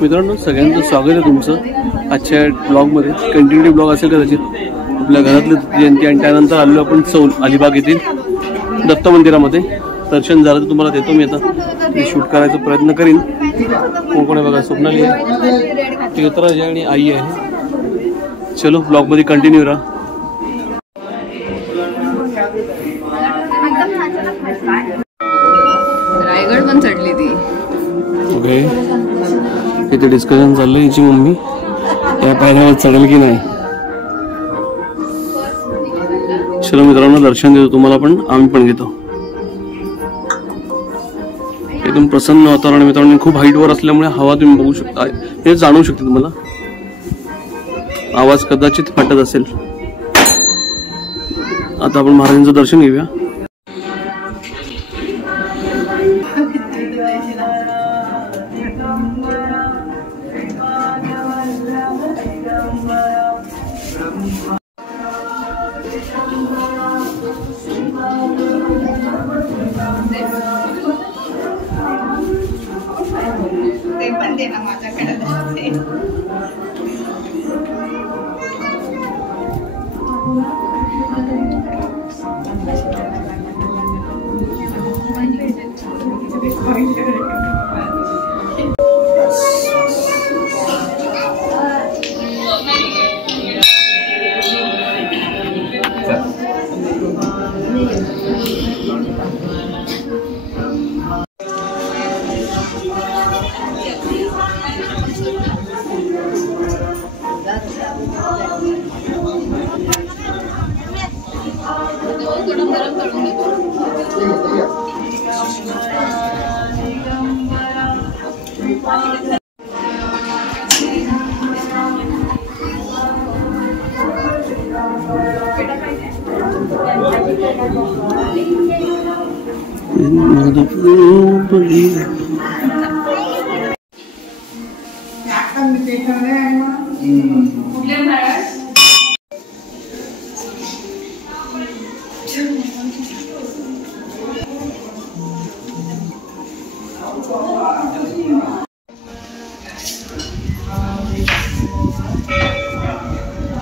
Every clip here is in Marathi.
मित्रांनो, सगळ्यांचं स्वागत आहे तुमचं आजच्या ब्लॉगमध्ये. कंटिन्युटी ब्लॉग असेल कदाचित. आपल्या घरातली जयंती आणि त्यानंतर आलेलो आपण सौल अलिबाग येथील दत्त मंदिरामध्ये. दर्शन झालं तर तुम्हाला देतो मी. आता मी शूट करायचा प्रयत्न करीन. कोण आहे बघा, स्वप्नाली आहे, तीर्थराज आहे आणि आई आहे. चलो ब्लॉगमध्ये कंटिन्यू राहा. रायगड पण चढली ती. ओके, इथे डिस्कशन चाललंय. हिची मम्मी या पायऱ्यावर चढेल की नाही. चलो मित्रांनो, दर्शन देतो तुम्हाला पण, आम्ही पण घेतो. एकदम प्रसन्न वातावरण मित्रांनो. खूप हाईटवर असल्यामुळे हवा तुम्ही बघू शकता, हे जाणवू शकते तुम्हाला. आवाज कदाचित फाटत असेल. आता आपण महाराजांचं दर्शन घेऊया.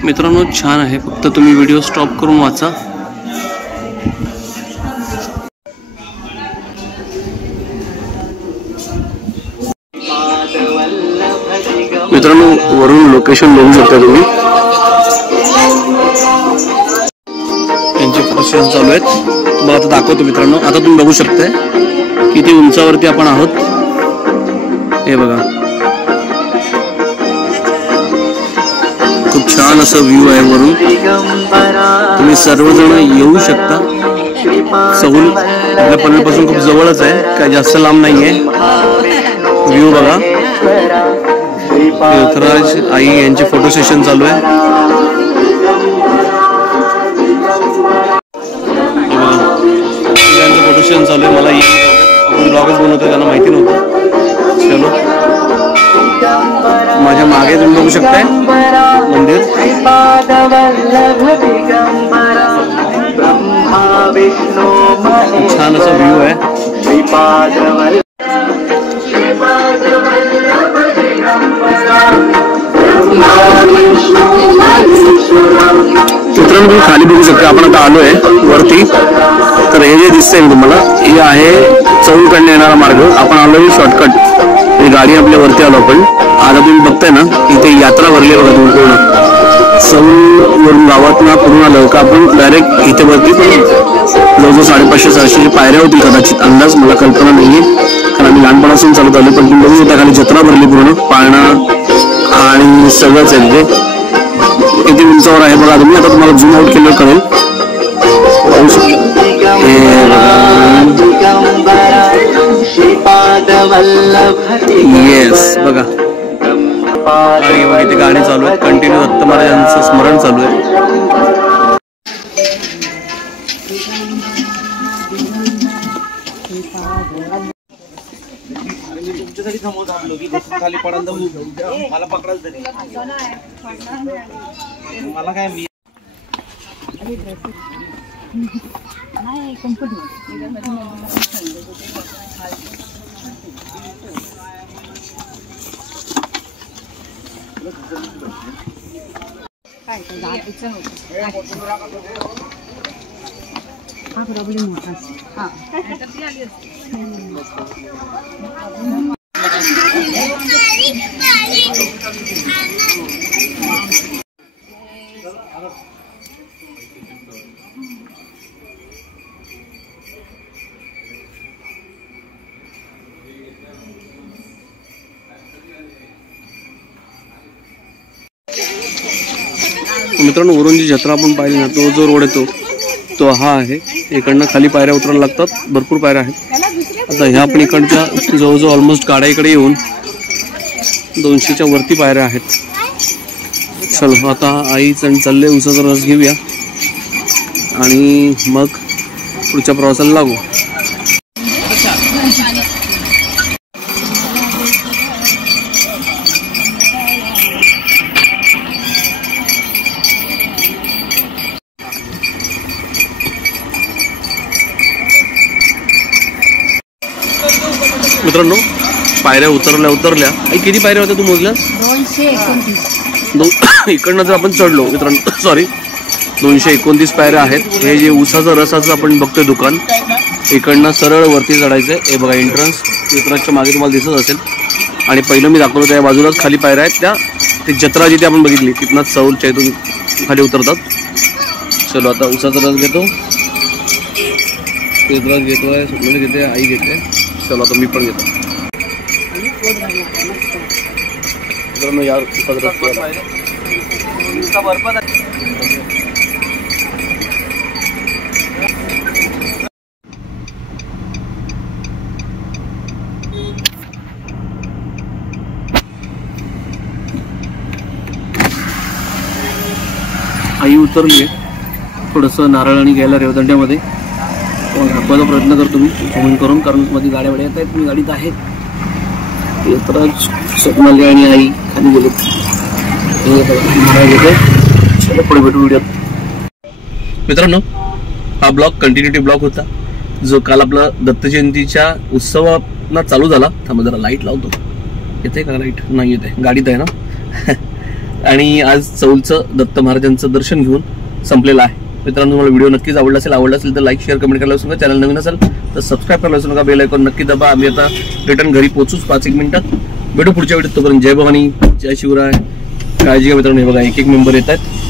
मित्रांनो, छान आहे. फक्त तुम्ही व्हिडिओ स्टॉप करून वाचा. मित्रांनो, वरून लोकेशन बघू शकता तुम्ही. त्यांचे प्रोसेस चालू आहेत. तुम्हाला आता दाखवतो मित्रांनो. आता तुम्ही बघू शकताय किती उंचावरती आपण आहोत. हे बघा, खूप छान असं व्ह्यू आहे वरून. तुम्ही सर्वजण येऊ शकता. सौल आपल्या पनवेलपासून खूप जवळच आहे, काय जास्त लांब नाहीये. व्ह्यू बघा. तीर्थराज आई यांचे फोटो सेशन चालू आहे. त्यांचं फोटो सेशन चालू आहे. मला आपण ब्लॉगच बनवतोय, त्यांना माहिती नव्हतं. चलो, माझ्या मागे तुम्ही बघू शकताय मंदिर. छान असा व्ह्यू आहे. मित्रांनो, तुम्ही खाली बघू शकता. आपण आता आलोय वरती. तर हे जे दिसतंय तुम्हाला, हे आहे चौलकडनं येणारा मार्ग. आपण आलोय शॉर्टकट. ही गाडी आपल्या वरती आलो आपण. आता तुम्ही बघताय ना, इथे यात्रा भरली बघा तुम्ही पूर्ण. सौलवरून गावातनं पुढून आलं का आपण डायरेक्ट इथे वरती जवळजवळ 550-600 पायऱ्या होतील कदाचित, अंदाज मला कल्पना नाहीये कारण आम्ही लहानपणापासून चालत आलो. पण तुम्ही बघू शकता खाली जत्रा भरली पूर्ण, पाळणा आणि सगळंच आहे तिथे. किती उंचावर आहे बघा तुम्ही. आता तुम्हाला झूम आउट केलं कळेल. येस बघा इथे गाणी चालू आहे. कंटिन्यू दत्त महाराजांचं स्मरण चालू आहे. तुमच्यासाठी थांबलो की खाली पडाल मला पकडाल तरी मला काय मी हा प्रॉब्लेम मोठा हा मित्रांनो, वरून जी जत्रा आपण पाहिली ना, तो जो रोड येतो तो हा आहे. इकडनं खाली पायऱ्या उतरायला लागतात, भरपूर पायऱ्या आहेत. आता ह्या पण इकडच्या जवळजवळ ऑलमोस्ट गाड्या इकडे येऊन 200च्या वरती पायऱ्या आहेत. चलो आता आई चालले उसाचा रस घेऊया आणि मग पुढच्या प्रवासाला लागू. मित्रांनो, पायऱ्या उतरल्या. किती पायऱ्या होत्या तू मोजल्या? 229. इकडनं जर आपण चढलो मित्रांनो, सॉरी 229 पायऱ्या आहेत. हे जे उसाचं रसाचं आपण बघतोय दुकान, इकडनं सरळ वरती चढायचंय. हे बघा एंट्रन्स, एंट्रन्सच्या मागे तुम्हाला दिसत असेल. आणि पहिलं मी दाखवलं त्या बाजूलाच खाली पायऱ्या आहेत. त्या ती जत्रा जिथे आपण बघितली तिथनंच सौलच्या इथून खाली उतरतात. चलो आता उसाचा रस घेतो. ते रस घेतोय, स्वप्न घेते, आई घेते. चलो आता मी पण घेतो. मित्रांनो यार उसाचा रस आई उतरली आहे. थोडंसं नारळ आणि घ्यायला रेवदंड्यामध्ये दाखवायचा प्रयत्न करतो मी फोन करून, कारण मध्ये गाड्या येत आहेत. मी गाडीत आहे. तर स्वप्नाली आणि आई खाली गेलेत. चलो पुढे भेटू व्हिडिओत. मित्रांनो, हा ब्लॉग कंटिन्युटी ब्लॉग होता जो काल आपला दत्त जयंतीच्या उत्सवाला चालू झाला. थांबा जरा लाईट लावतो. येते का लाईट? नाही येते, गाडीत आहे ना. आणि आज चौलचं दत्त महाराजांचं दर्शन घेऊन संपलेलं आहे. मित्रांनो, तुम्हाला व्हिडिओ नक्कीच आवडला असेल तर लाईक शेअर कमेंट करायला विसरू नका. चॅनल नवीन असेल तर सबस्क्राईब करायला विसरू नका. बेल आयकॉन नक्की दाबा. आम्ही आता रिटर्न घरी पोहोचूच 5-1 मिनिटात. भेटू पुढच्या व्हिडिओत. तोपर्यंत जय भवानी, जय शिवराय. काळजी घ्या मित्रांनो. हे बघा एक मेंबर येत आहेत.